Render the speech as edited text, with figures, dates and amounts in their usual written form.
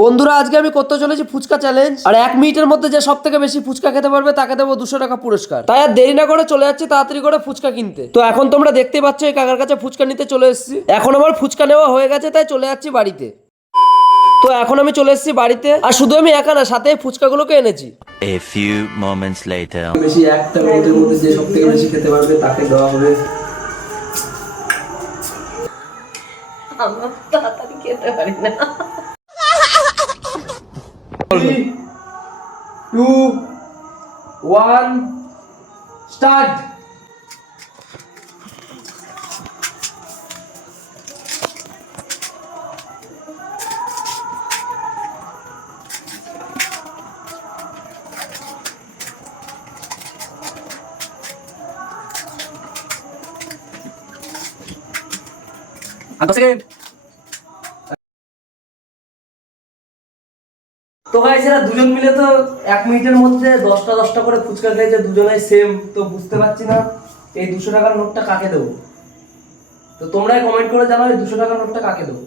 বন্ধুরা আজকে আমি করতে চলেছি ফুচকা চ্যালেঞ্জ। আর 1 মিনিটের মধ্যে যে সব থেকে বেশি ফুচকা খেতে পারবে তাকে দেবো 200 টাকা পুরস্কার। তাই আর দেরি না করে চলে যাচ্ছি তাড়াতাড়ি করে ফুচকা কিনতে। তো এখন তোমরা দেখতেই পাচ্ছ এই কাকার কাছে ফুচকা নিতে চলে এসেছি। এখন আমার ফুচকা নেওয়া হয়ে গেছে, তাই চলে যাচ্ছি বাড়িতে। তো এখন আমি চলে এসেছি বাড়িতে, আর শুধু আমি একা না, সাথে ফুচকাগুলোকে এনেছি। A few moments later. বেশি 1 মিনিটের মধ্যে যে সব থেকে বেশি খেতে পারবে তাকে দেওয়া হবে। আমরা তাড়াতাড়ি খেতে পারি না। 3, 2, 1 স্টার্ট। তো গাইস এরা দুজন মিলে তো 1 মিনিটের মধ্যে 10টা করে ফুচকা খেয়েছে, দুজনেই সেম। তো বুঝতে পারছি না এই 200 টাকার নোটটা কাকে দেবো। তো তোমরাই কমেন্ট করে জানাও এই 200 টাকার নোটটা কাকে দেবো।